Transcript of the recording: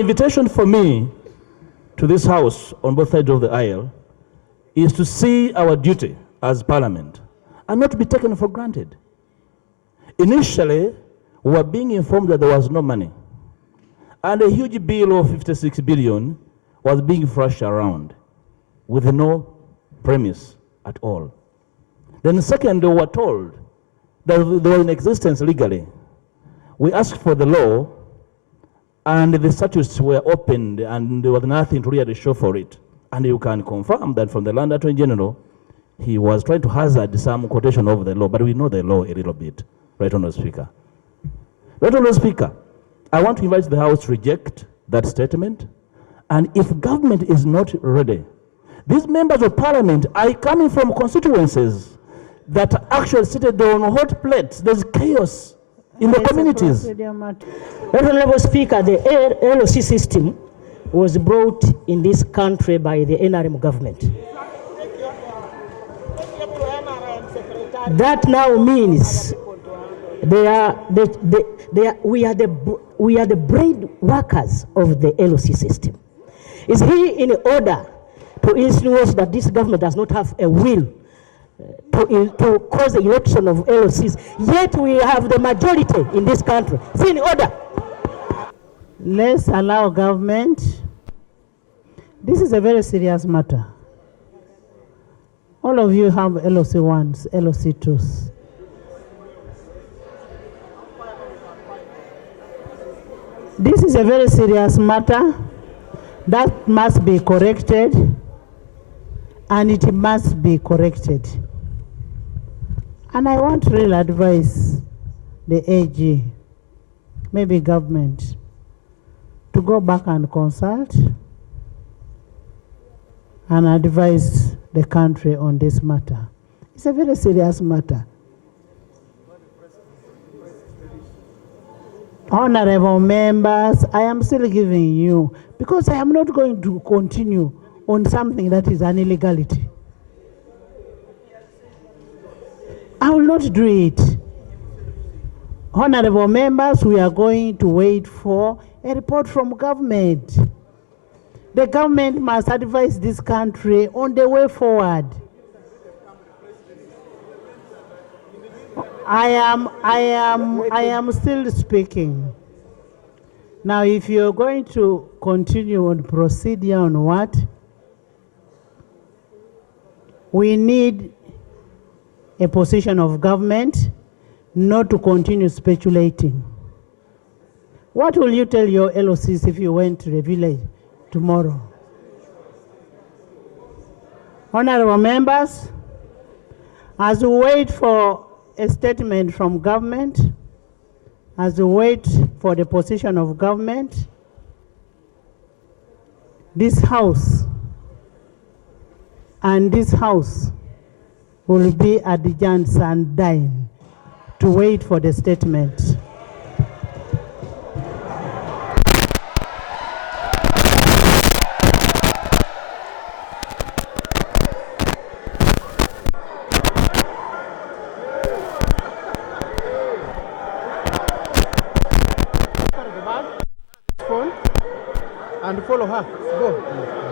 The invitation for me to this House on both sides of the aisle is to see our duty as Parliament and not to be taken for granted. Initially, we were being informed that there was no money, and a huge bill of 56 billion was being flushed around with no premise at all. Then second, we were told that they were in existence legally. We asked for the law, and the statutes were opened, and there was nothing to really show for it. And you can confirm that from the Land Attorney General, he was trying to hazard some quotation of the law, but we know the law a little bit. Right, Honourable Speaker. Right, Honourable Speaker, I want to invite the House to reject that statement. And if government is not ready, these members of Parliament are coming from constituencies that are actually seated on hot plates. There's chaos in the communities. Right, Honourable Speaker, the LOC system was brought in this country by the NRM government. That now means we are the brain workers of the LOC system. Is he in order to insinuate that this government does not have a will to cause the election of LOCs, yet we have the majority in this country? Is he in order? Let's allow government. This is a very serious matter. All of you have LOC 1s, LOC 2s. This is a very serious matter that must be corrected, and it must be corrected. And I want to really advise the AG, maybe government, to go back and consult and advise the country on this matter. It's a very serious matter. Honorable members, I am still giving you, because I am not going to continue on something that is an illegality. I will not do it. Honorable members, we are going to wait for a report from government. The government must advise this country on the way forward. I am still speaking. Now, if you're going to continue on procedure on what? We need a position of government, not to continue speculating. What will you tell your LOCs if you went to the village tomorrow? Honorable members, as we wait for a statement from government, as we wait for the position of government, this House and this House will be at the Jan Sandine to wait for the statement. And follow her. Go.